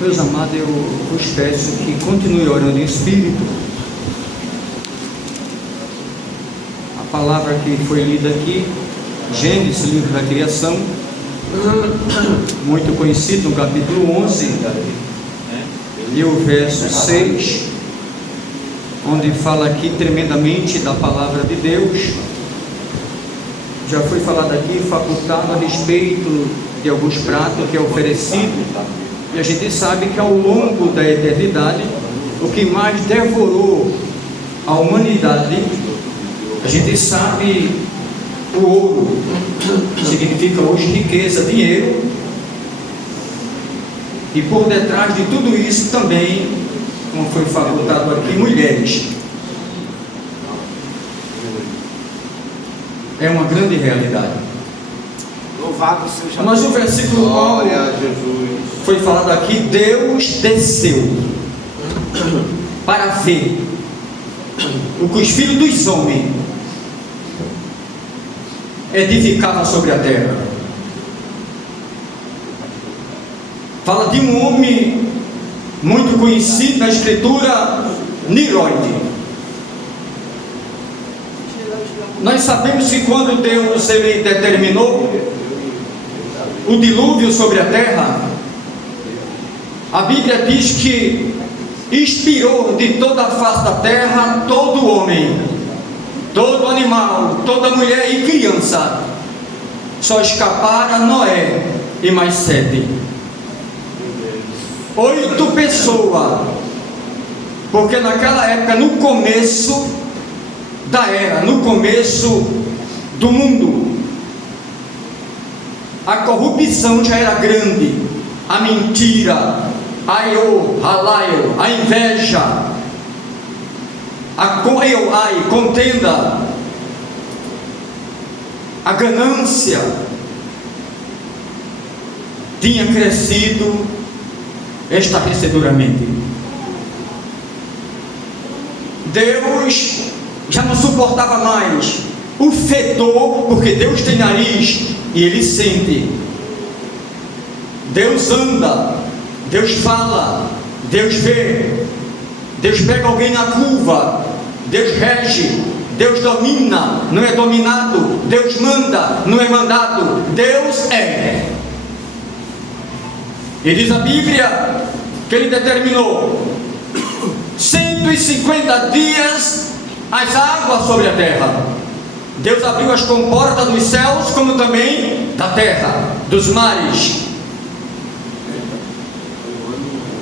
Meus amados, eu vos peço que continue orando em espírito. A palavra que foi lida aqui, Gênesis, livro da criação, muito conhecido, no capítulo 11, e o verso 6, onde fala aqui tremendamente da palavra de Deus. Já foi falado aqui, facultado a respeito de alguns pratos que é oferecido, e a gente sabe que ao longo da eternidade, o que mais devorou a humanidade, a gente sabe, o ouro, que significa hoje riqueza, dinheiro, e por detrás de tudo isso também, como foi facultado aqui, mulheres. É uma grande realidade. Louvado seja Deus. Mas o versículo Glória a Jesus. Foi falado aqui, Deus desceu para ver o que os filhos dos homens edificavam sobre a terra. Fala de um homem muito conhecido na escritura, Niróide. Nós sabemos que quando Deus ele determinou o dilúvio sobre a terra, a Bíblia diz que expirou de toda a face da terra todo homem, todo animal, toda mulher e criança. Só escaparam Noé e mais 7. 8 pessoas, porque naquela época, no começo da era, no começo do mundo, a corrupção já era grande, a mentira, a inveja, a contenda, a ganância tinha crescido estarrecedoramente. Deus já não suportava mais o fedor, porque Deus tem nariz e Ele sente. Deus anda, Deus fala, Deus vê, Deus pega alguém na curva, Deus rege, Deus domina, não é dominado, Deus manda, não é mandado, Deus é. E diz a Bíblia que Ele determinou 150 dias as águas sobre a terra. Deus abriu as comportas dos céus, como também da terra, dos mares.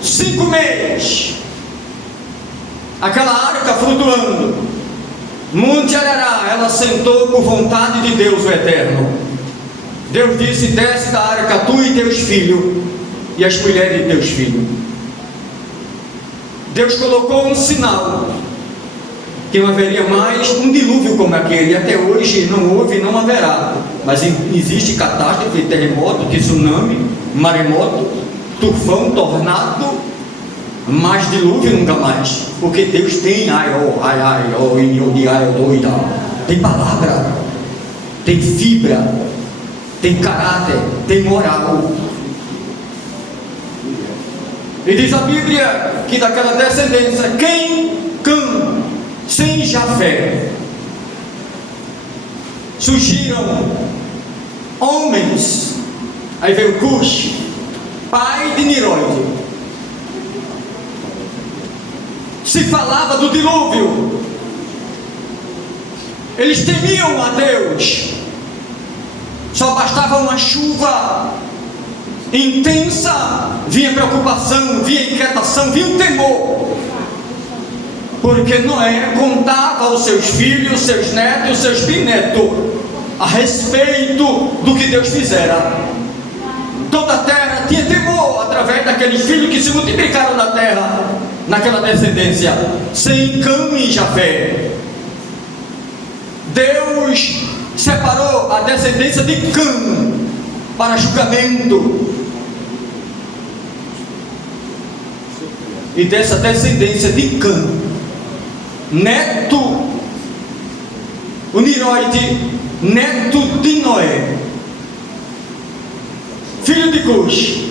5 meses, aquela arca flutuando, Monte Arará, ela sentou por vontade de Deus o Eterno. Deus disse: desce da arca tu e teus filhos, e as mulheres de teus filhos. Deus colocou um sinal, que não haveria mais um dilúvio como aquele. Até hoje não houve e não haverá, mas existe catástrofe, terremoto, tsunami, maremoto, tufão, tornado, mas dilúvio nunca mais, porque Deus tem tem palavra, tem fibra, tem caráter, tem moral. E diz a Bíblia que daquela descendência, Cã, sem Jafé, surgiram homens. Aí veio Cush, pai de Niróide. Se falava do dilúvio, eles temiam a Deus. Só bastava uma chuva intensa, vinha preocupação, vinha inquietação, vinha um temor, porque Noé contava aos seus filhos, seus netos, seus bisnetos a respeito do que Deus fizera. Toda a terra tinha temor através daqueles filhos que se multiplicaram na terra, naquela descendência, sem Cã e Jafé. Deus separou a descendência de Cã para julgamento, e dessa descendência de Cã, neto, o Niróide, neto de Noé, filho de Cush,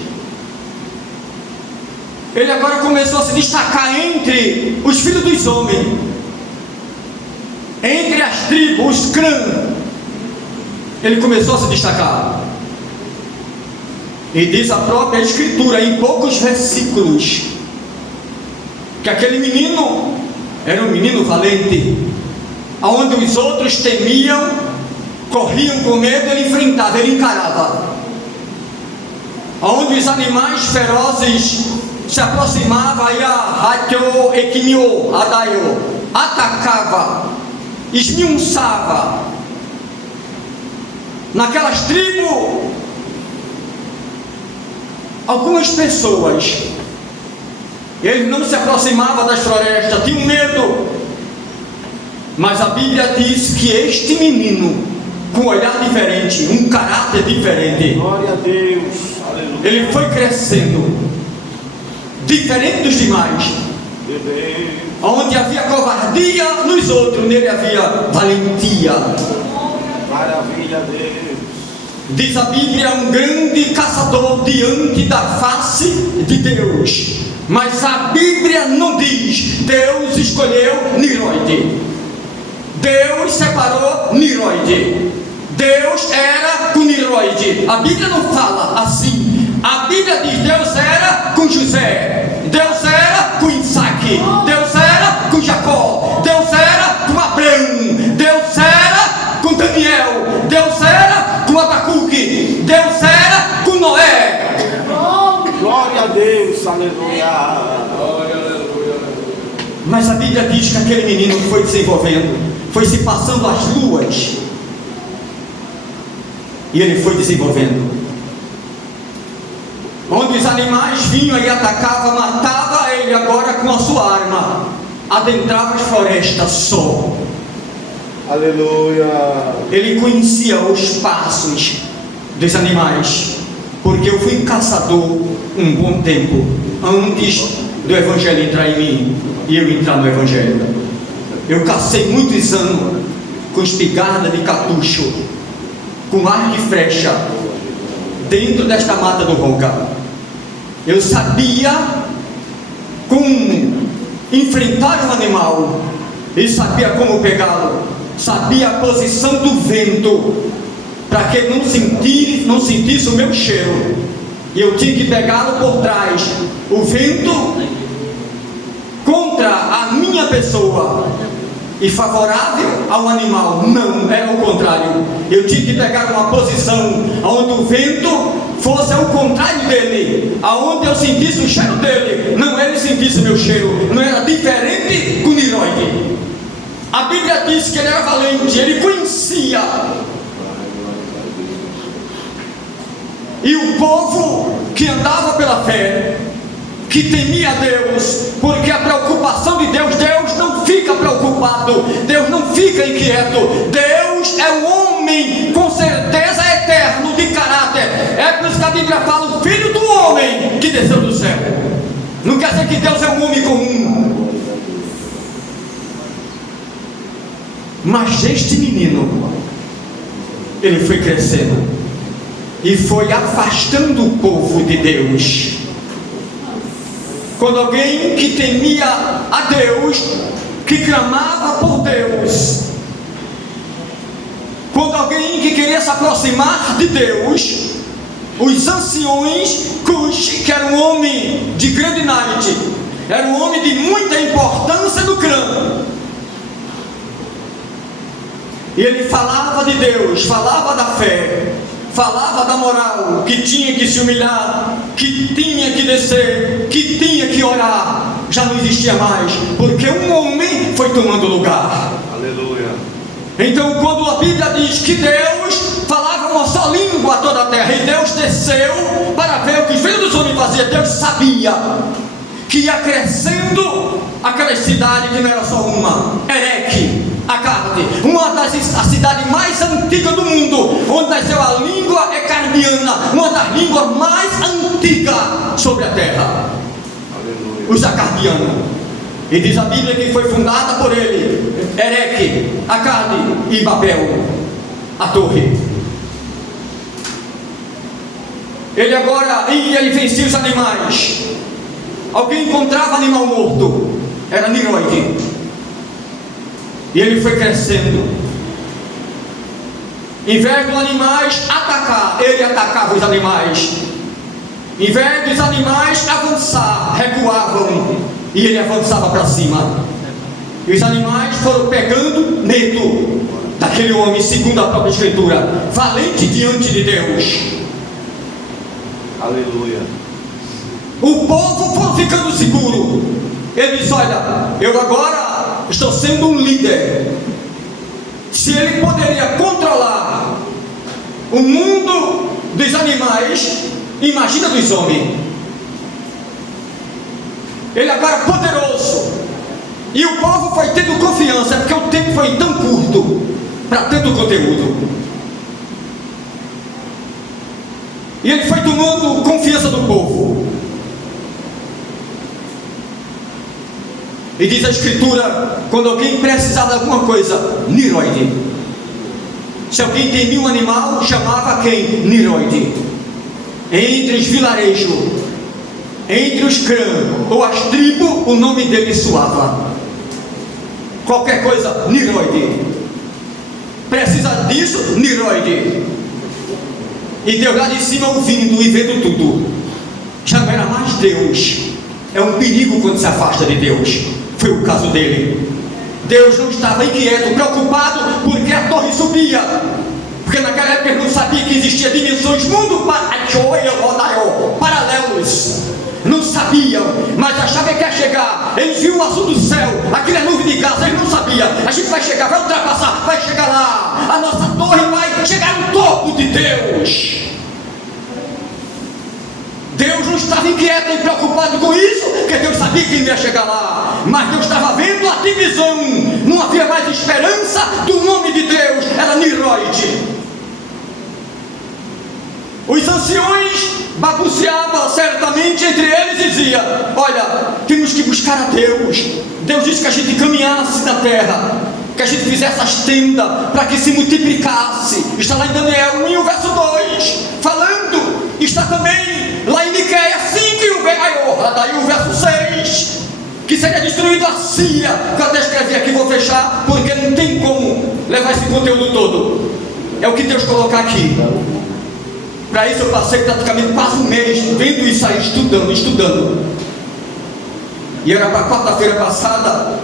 ele agora começou a se destacar entre os filhos dos homens, entre as tribos, os clãs. Ele começou a se destacar. E diz a própria Escritura, em poucos versículos, que aquele menino era um menino valente, aonde os outros temiam, corriam com medo, ele enfrentava, ele encarava. Aonde os animais ferozes se aproximavam, atacava, esmiuçava. Naquelas tribos, algumas pessoas, ele não se aproximava das florestas, tinham medo. Mas a Bíblia diz que este menino, com um olhar diferente, um caráter diferente, Glória a Deus. Aleluia. ele foi crescendo, diferente dos demais. Onde havia covardia nos outros, nele havia valentia. Maravilha, Deus. Diz a Bíblia, um grande caçador diante da face de Deus. Mas a Bíblia não diz, Deus escolheu Niroide, Deus separou Niroide, Deus era com Niroide. A Bíblia não fala assim. A Bíblia diz, Deus era com José, Deus era com Isaac, Deus era com Jacó, Deus era com Abraão, Deus era com Daniel, Deus era com Abacuque, Deus era com Noé. Glória a Deus, aleluia. Mas a Bíblia diz que aquele menino foi desenvolvendo, foi se passando as luas, e ele foi desenvolvendo. Onde os animais vinham e atacavam, matava ele agora com a sua arma, adentrava as florestas só. Aleluia. Ele conhecia os passos dos animais, porque eu fui caçador um bom tempo antes do Evangelho entrar em mim e eu entrar no Evangelho. Eu cacei muitos anos com espingarda de catucho, com arco e flecha, dentro desta mata do Ronca. Eu sabia como enfrentar um animal, e sabia como pegá-lo, sabia a posição do vento, para que ele não sentisse o meu cheiro, e eu tinha que pegá-lo por trás, o vento contra a minha pessoa, e favorável ao animal. Não, era o contrário. Eu tinha que pegar uma posição onde o vento fosse ao contrário dele, aonde eu sentisse o cheiro dele, não ele sentisse o meu cheiro. Não era diferente com Niroide. A Bíblia diz que ele era valente, ele conhecia. E o povo que andava pela fé, que temia a Deus, porque a preocupação de Deus, Deus não fica preocupado, Deus não fica inquieto. Deus é um homem com certeza eterno de caráter. É por isso que a Bíblia fala, o Filho do homem que desceu do céu. Não quer dizer que Deus é um homem comum. Mas este menino, ele foi crescendo e foi afastando o povo de Deus. Quando alguém que temia a Deus, que clamava por Deus, quando alguém que queria se aproximar de Deus, os anciões, Cush, que era um homem de grande night, era um homem de muita importância no clã, e ele falava de Deus, falava da fé, falava da moral, que tinha que se humilhar, que tinha que descer, que tinha que orar. Já não existia mais, porque um homem foi tomando lugar. Aleluia. Então, quando a Bíblia diz que Deus falava uma só língua a toda a terra, e Deus desceu para ver o que os filhos dos homens faziam, Deus sabia que ia crescendo aquela cidade, que não era só uma, Ereque, Acade, uma das cidades mais antigas do mundo, onde nasceu a língua ecardiana, uma das línguas mais antigas sobre a terra. Aleluia. Os acardianos. E diz a Bíblia que foi fundada por ele, Ereque, Acade e Babel, a torre. Ele agora ia e vencia os animais. alguém encontrava animal morto, era Niroide. E ele foi crescendo. Em vez dos animais atacar, ele atacava os animais. Em vez dos animais avançar, recuavam, e ele avançava para cima. E os animais foram pegando medo daquele homem, segundo a própria Escritura, valente diante de Deus. Aleluia. O povo foi ficando seguro. Ele disse: olha, eu agora estou sendo um líder. Se ele poderia controlar o mundo dos animais, imagina dos homens. Ele agora é poderoso. E o povo foi tendo confiança, porque o tempo foi tão curto para tanto conteúdo. E ele foi tomando confiança do povo. E diz a Escritura, quando alguém precisava de alguma coisa, Niroide. Se alguém temia um animal, chamava quem? Niroide. Entre os vilarejos, entre os clãs ou as tribos, o nome dele soava. Qualquer coisa, Niroide. Precisa disso, Niroide. E Deus lá de cima ouvindo e vendo tudo. Já não era mais Deus. É um perigo quando se afasta de Deus. Foi o caso dele. Deus não estava inquieto, preocupado, porque a torre subia. Porque naquela época ele não sabia que existia dimensões, mundo paralelos. Não sabiam, mas achavam que ia chegar. Eles viam o azul do céu, aquela nuvem de gás, eles não sabiam. A gente vai chegar, vai ultrapassar, vai chegar lá. A nossa torre vai chegar no topo de Deus. Deus não estava inquieto e preocupado com isso, porque Deus sabia que ele ia chegar lá. Mas Deus estava vendo a divisão. Não havia mais esperança do nome de Deus. Era Niroide. Os anciões bagunceavam certamente entre eles e diziam: olha, temos que buscar a Deus. Deus disse que a gente caminhasse na terra, que a gente fizesse as tendas para que se multiplicasse. Está lá em Daniel 1 e o verso 2 falando. Está também lá em Miqueias 5 e o verso 6, que seria destruído a Síria. Que eu até escrevi aqui, vou fechar, porque não tem como levar esse conteúdo todo. É o que Deus colocar aqui. Para isso eu passei praticamente quase um mês vendo isso aí, estudando. E era para quarta-feira passada.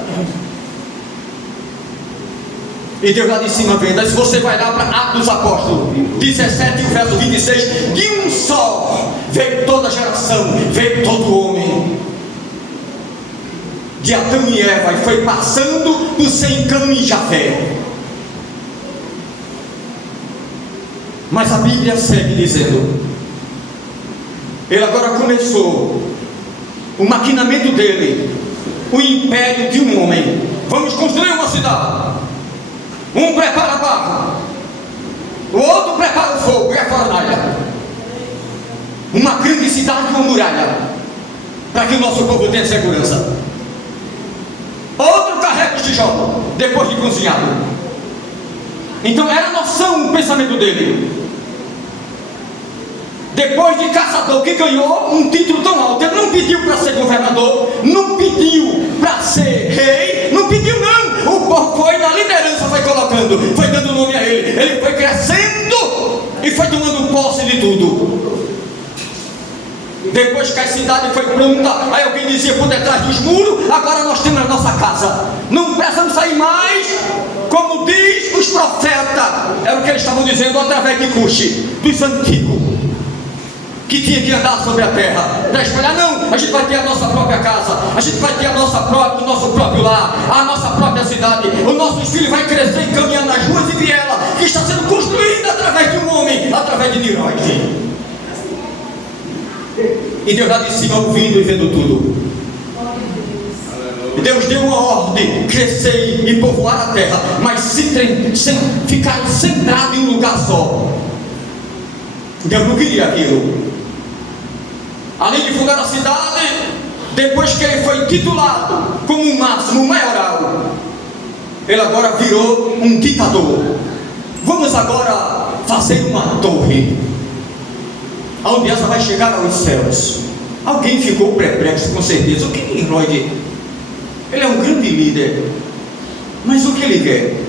E Deus lá de cima vendo. Aí se você vai lá para Atos dos Apóstolos 17, verso 26, de um só veio toda a geração, veio todo homem, de Adão e Eva, e foi passando do sem Cã e Jafé. Mas a Bíblia segue dizendo: ele agora começou o maquinamento dele, o império de um homem. Vamos construir uma cidade. Um prepara a barra, o outro prepara o fogo e a fornalha. Uma grande cidade, uma muralha, para que o nosso povo tenha segurança. Outro carrega os tijolos, depois de cozinhado. Então era a noção, o pensamento dele. Depois de caçador, que ganhou um título tão alto. Ele não pediu para ser governador, não pediu para ser rei, não pediu não. O povo foi na liderança, foi colocando, foi dando nome a ele. Ele foi crescendo e foi tomando posse de tudo. Depois que a cidade foi pronta, aí alguém dizia por detrás dos muros: agora nós temos a nossa casa, não precisamos sair mais. Como diz os profetas, era o que eles estavam dizendo através de Cuxi, dos antigos, que tinha que andar sobre a terra para espalhar. Não, a gente vai ter a nossa própria casa, a gente vai ter o nosso próprio lar, a nossa própria cidade. Os nossos filhos vão crescer e caminhar nas ruas e vielas que está sendo construída através de um homem, através de Niroide. E Deus lá de cima ouvindo e vendo tudo. Deus deu uma ordem: crescer e povoar a terra, mas ficaram centrados em um lugar só. Deus não queria aquilo. Além de fundar a cidade, depois que ele foi titulado como o máximo, o maioral, ele agora virou um ditador. Vamos agora fazer uma torre, onde essa vai chegar aos céus. Alguém ficou perplexo com certeza. O que Nimrod? Ele é um grande líder, mas o que ele quer?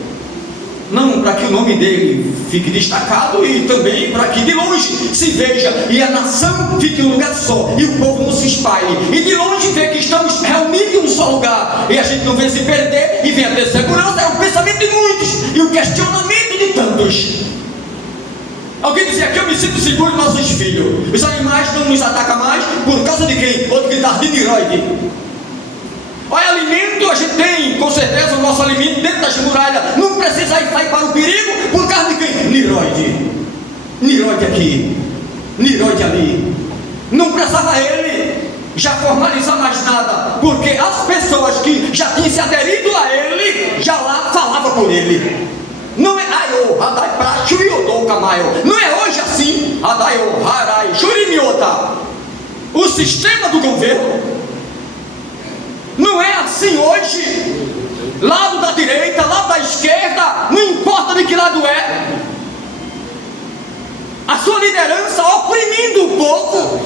Não para que o nome dele fique destacado, e também para que de longe se veja e a nação fique em um lugar só e o povo não se espalhe, e de longe ver que estamos reunidos em um só lugar e a gente não vê se perder e venha ter segurança. É o pensamento de muitos e o questionamento de tantos. Alguém dizia que eu me sinto seguro nos nossos filhos, os animais não nos atacam mais por causa de quem? Outro gritar de Nimrod. Olha, alimento a gente tem, com certeza, o nosso alimento dentro das muralhas. Não precisa ir sair para o perigo por causa de quem? Nimrod. Nimrod aqui, Nimrod ali. Não precisava ele já formalizar mais nada, porque as pessoas que já tinham se aderido a ele, já lá falavam por ele. Não é Ayo, Hadai Pra, Shurioto, Kamayo. Não é hoje assim, Hadayo, Harai, Shurimiota. O sistema do governo não é assim hoje. Lado da direita, lado da esquerda, não importa de que lado é. A sua liderança oprimindo o povo,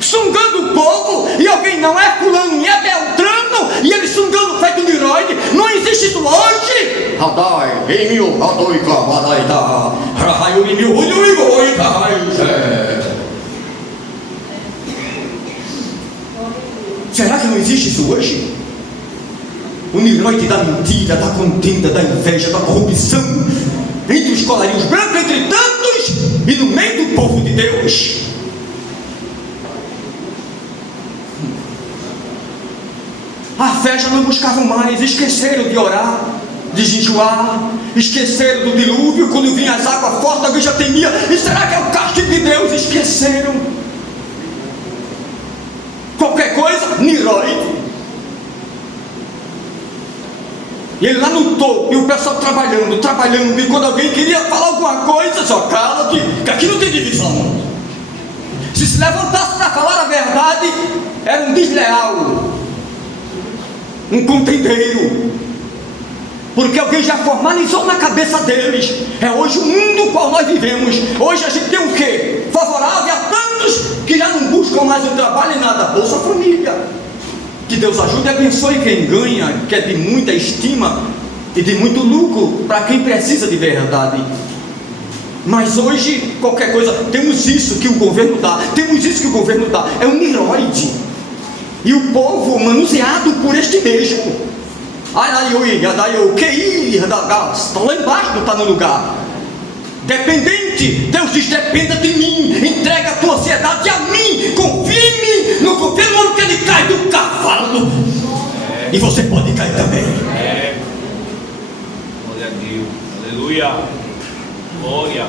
sungando o povo, e alguém não é fulano e é Beltrano, e ele sungando feito Nimrod. Não existe isso hoje. Hadai, Emil, Hadoika, Hadaita, Rahayu, Emil, será que não existe isso hoje? O Nimrod da mentira, da contenda, da inveja, da corrupção, entre os colarinhos brancos, entre tantos, e no meio do povo de Deus. A fé já não buscavam mais, esqueceram de orar, de jejuar, esqueceram do dilúvio, quando vinha as águas fortes, alguém já temia, e será que é o castigo de Deus? Esqueceram. Qualquer coisa, Nimrod. E ele lá no topo, e o pessoal trabalhando, e quando alguém queria falar alguma coisa, só cala-te, que aqui não tem divisão. Se levantasse para falar a verdade, era um desleal, um contendeiro, porque alguém já formalizou na cabeça deles. É hoje o mundo no qual nós vivemos. Hoje a gente tem o quê? Favorável a tantos que já não buscam mais o trabalho e nada. Bolsa Família. Que Deus ajude e abençoe quem ganha, que é de muita estima e de muito lucro para quem precisa de verdade. Mas hoje, qualquer coisa, temos isso que o governo dá, é um Nimrod. E o povo manuseado por este mesmo. Estão lá embaixo, não está no lugar. Dependente, Deus diz: dependa de mim, entrega a tua ansiedade a mim, confia em mim, não confia no homem que ele cai do cavalo. E você pode cair também. Glória a Deus, aleluia, glória.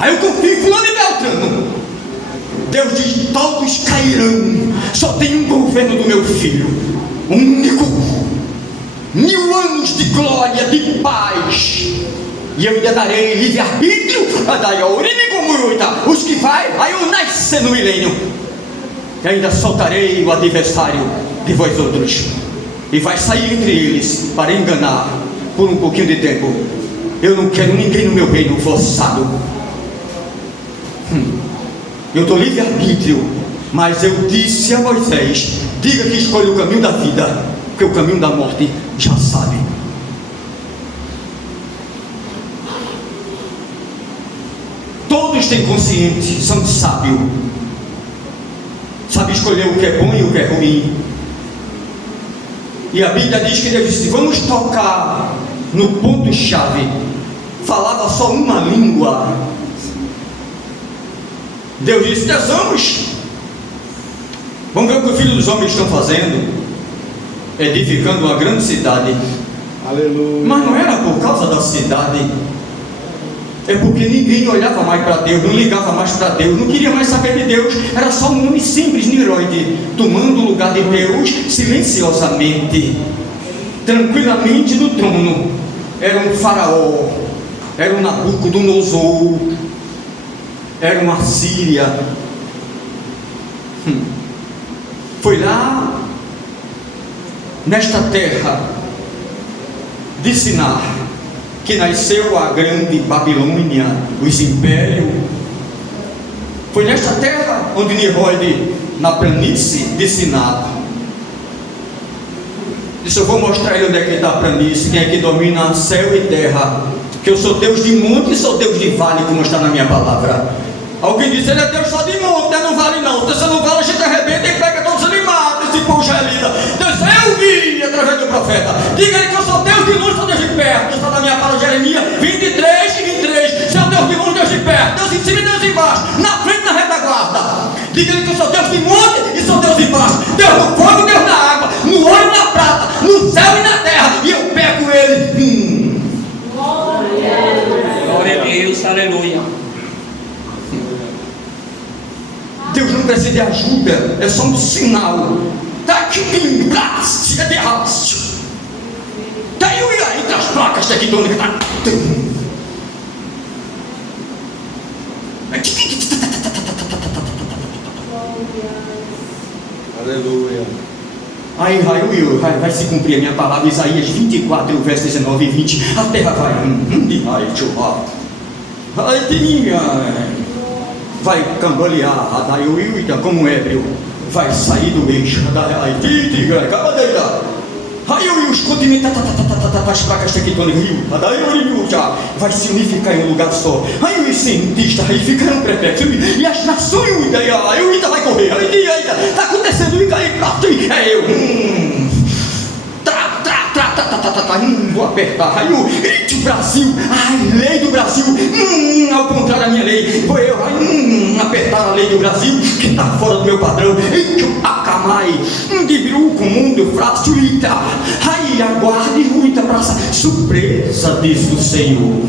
Aí eu confio em fulano e Beltrano. Deus diz: todos cairão, só tem um governo do meu filho, único. 1000 anos de glória, de paz, e eu ainda darei livre-arbítrio a dar os que vai, aí eu nascer no milênio, e ainda soltarei o adversário de vós outros, e vai sair entre eles para enganar por um pouquinho de tempo. Eu não quero ninguém no meu reino forçado. Eu dou livre-arbítrio, mas eu disse a Moisés: diga que escolhe o caminho da vida, porque o caminho da morte já sabe. Todos têm consciência, são sábios, sabe escolher o que é bom e o que é ruim. E a Bíblia diz que se vamos tocar no ponto-chave, falava só uma língua. Deus disse: desçamos, vamos ver o que os filhos dos homens estão fazendo, edificando uma grande cidade. Aleluia. Mas não era por causa da cidade, é porque ninguém olhava mais para Deus, não ligava mais para Deus, não queria mais saber de Deus. Era só um nome simples, Nimrod, tomando o lugar de Deus silenciosamente, tranquilamente no trono. Era um faraó, era um Nabucodonosor, era uma Síria. Foi lá nesta terra de Sinar que nasceu a grande Babilônia, os impérios. Foi nesta terra onde Nimrod, na planície de Siná, disse: eu vou mostrar ele onde é que está a planície, quem é que domina céu e terra, que eu sou Deus de monte e sou Deus de vale, como está na minha palavra. Alguém disse: ele é Deus só de monte, não vale não. Se você não vale, a gente arrebenta e pega todos os animais. Esse povo israelita. Deus, eu vi através do profeta. Diga-lhe que eu sou Deus de longe, sou Deus de perto. Está na minha palavra, Jeremias 23 e 23. Sou Deus de longe, Deus de perto. Deus em cima e Deus embaixo. Na frente, na retaguarda. Diga-lhe que eu sou Deus de monte e sou Deus embaixo. Deus no fogo, Deus na água, no ouro e na prata, no céu e na terra. E eu pego ele. Glória a Deus, aleluia. Deus não precisa de ajuda, é só um sinal. Está aqui, é de raço. Está aí, entre as placas tectônicas. Aleluia. Aí vai se cumprir a minha palavra, Isaías 24, verso 19 e 20. A terra vai vai cambalear, como um ébrio, vai sair do eixo, aí os continentes, as placas tectônicas, vai se unificar em um lugar só. Aí os cientistas ficaram perplexos, e as nações, vai correr, está acontecendo, é eu. Vou apertar. Aí o Brasil, lei do Brasil, ao contrário da minha lei, vou eu apertar a lei do Brasil, que está fora do meu padrão. Acamai, de biruco, mundo, frágil, aí aguarde muita praça, surpresa, diz o Senhor.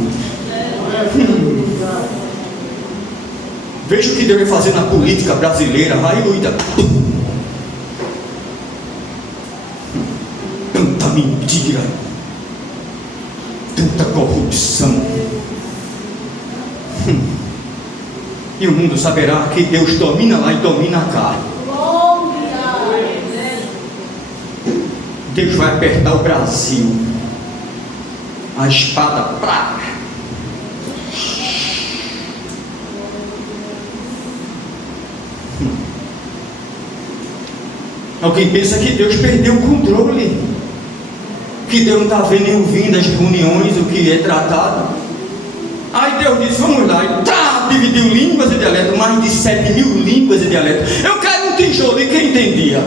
Veja o que Deus vai fazer na política brasileira, tanta mentira, tanta corrupção, e o mundo saberá que Deus domina lá e domina cá. Deus vai apertar o Brasil, a espada pra. Alguém pensa que Deus perdeu o controle, que Deus não está vendo nem ouvindo as reuniões, o que é tratado. Aí Deus disse: vamos lá, e dividiu línguas e dialetos, mais de 7.000 línguas e dialetos. Eu quero um tijolo, e quem entendia?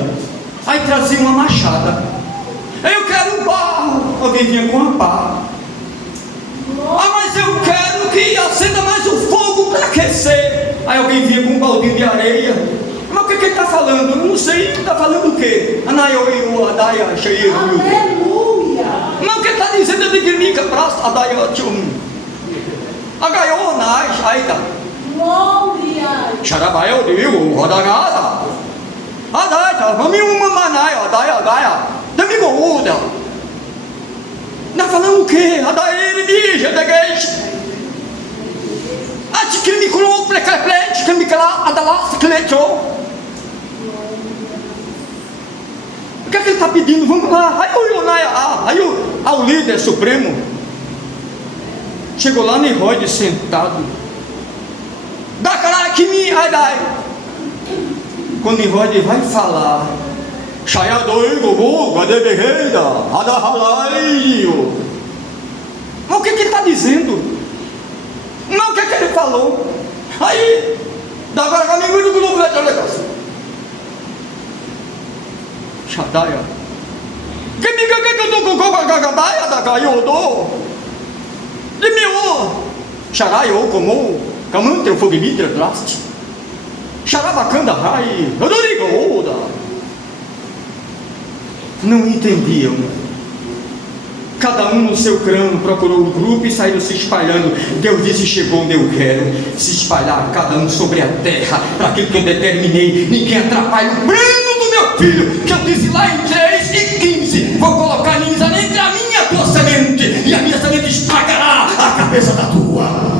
Aí trazia uma machada. Eu quero um barro, alguém vinha com uma pá. Mas eu quero que acenda mais o fogo para aquecer. Aí alguém vinha com um baldinho de areia. Mas o que ele está falando? Eu não sei, está falando o quê? Aleluia. Mas o que ele está dizendo é de grinica, praça, agaionais, aí está. Xarabael, digo, rodagada. Vamos uma manaia, também muda. Está falando o quê? O que é que ele está pedindo? Vamos lá. Aí o líder supremo chegou lá, Nimrod sentado. Quando Nimrod vai falar, mas o que ele está dizendo? Não, o que ele falou? Aí, Shadaya. Sharayo como Kamantra Fogmitra Drast Sharabakanda Rai Rodrigo. Não entendiam. Cada um no seu crânio procurou o grupo e saíram se espalhando. Deus disse: chegou onde eu quero, se espalhar cada um sobre a terra, para aquilo que eu determinei. Ninguém atrapalha o plano do meu filho, que eu disse lá em 3:15. Vou colocar ninguém entre a minha e a tua semente, e a minha semente estragará a cabeça da tua.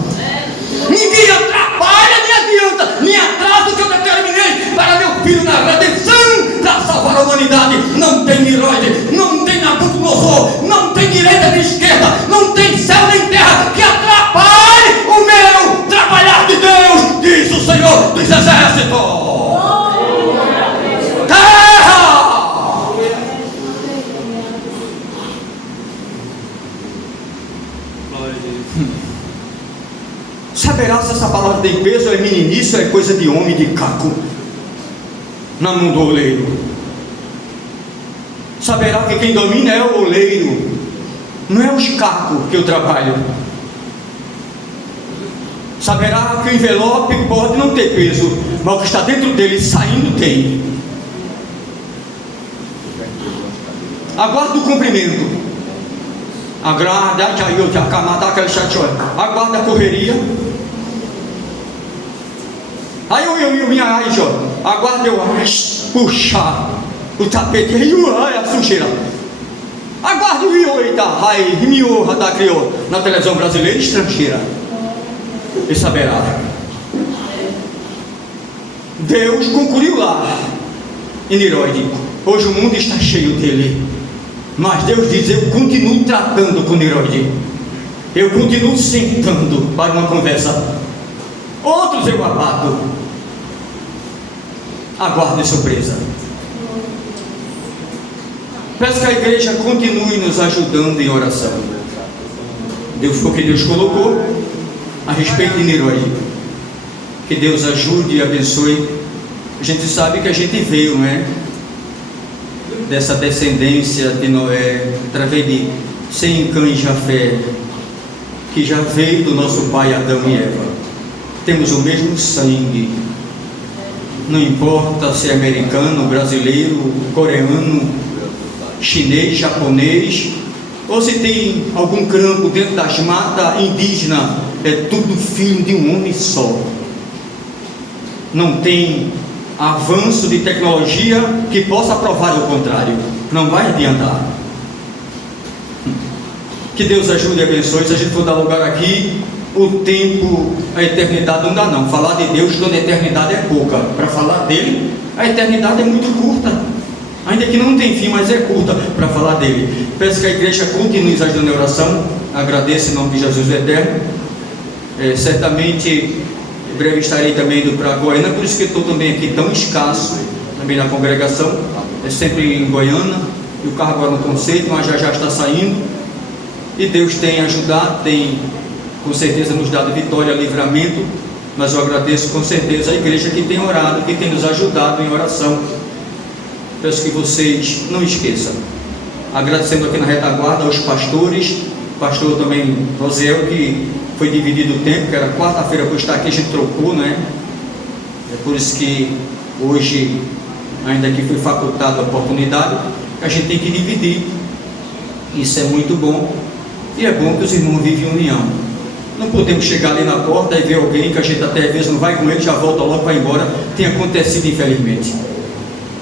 Ninguém atrapalha, nem adianta, nem atrasa o que eu determinei para meu filho na redenção, para salvar a humanidade. Não tem Nimrod, não tem Nabucodonosor, não tem direita nem esquerda, não tem céu nem terra que atrapalhe o meu trabalhar de Deus, diz o Senhor dos Isso é coisa de homem de caco na mão do oleiro. Saberá que quem domina é o oleiro, não é os cacos que eu trabalho. Saberá que o envelope pode não ter peso, mas o que está dentro dele saindo tem. Aguarda o cumprimento. Aguarda a correria. Aí eu minha raiz, aguarda eu puxar o tapete, a sujeira. Aguarde o ioita, da criou na televisão brasileira e estrangeira. E saberá. Deus concluiu lá em Niróide. Hoje o mundo está cheio dele. Mas Deus diz: eu continuo tratando com Niróide. Eu continuo sentando para uma conversa. Outros eu abato. Aguarde surpresa. Peço que a igreja continue nos ajudando em oração. Deus foi o que Deus colocou a respeito de Niróide. Que Deus ajude e abençoe. A gente sabe que a gente veio, não é? Dessa descendência de Noé, através de Sem, Cã e Jafé, que já veio do nosso pai Adão e Eva. Temos o mesmo sangue. Não importa se é americano, brasileiro, coreano, chinês, japonês, ou se tem algum campo dentro das matas indígenas, é tudo filho de um homem só. Não tem avanço de tecnologia que possa provar o contrário. Não vai adiantar. Que Deus ajude e abençoe. Se a gente for dar lugar aqui, o tempo, a eternidade não dá não. Falar de Deus quando a eternidade é pouca. Para falar dele, a eternidade é muito curta. Ainda que não tem fim, mas é curta para falar dele. Peço que a igreja continue nos ajudando em oração. Agradeço em nome de Jesus o Eterno. Certamente em breve estarei também indo para Goiânia, por isso que estou também aqui tão escasso, também na congregação, sempre em Goiânia, e o carro agora no conceito, mas já está saindo, e Deus tem ajudado, tem com certeza nos dado vitória, livramento, mas eu agradeço com certeza a igreja que tem orado, que tem nos ajudado em oração. Peço que vocês não esqueçam, agradecendo aqui na retaguarda aos pastores, pastor também Rosiel, que foi dividido o tempo, que era quarta-feira para eu estar aqui, a gente trocou, né? É por isso que hoje, ainda que foi facultada a oportunidade, a gente tem que dividir. Isso é muito bom, e é bom que os irmãos vivem em união. Não podemos chegar ali na porta e ver alguém que a gente até às vezes não vai com ele, já volta logo, vai embora. Tem acontecido infelizmente.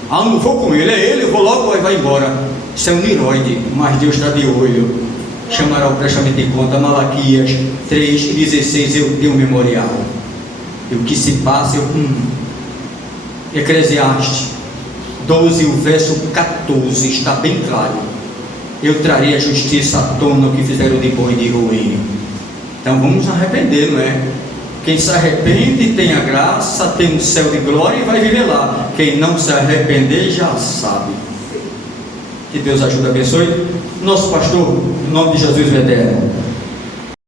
Não vou com ele, é ele, eu vou logo e vai embora. Isso é um Niróide, mas Deus está de olho. Chamará o prestamento de conta. Malaquias 3:16, eu dei um memorial. E o que se passa, Eclesiastes 12, o verso 14, está bem claro. Eu trarei a justiça à tona, o que fizeram de bom e de ruim. Então vamos nos arrepender, não é? Quem se arrepende tem a graça, tem um céu de glória e vai viver lá. Quem não se arrepender já sabe. Que Deus ajude e abençoe. Nosso pastor, em nome de Jesus o Eterno.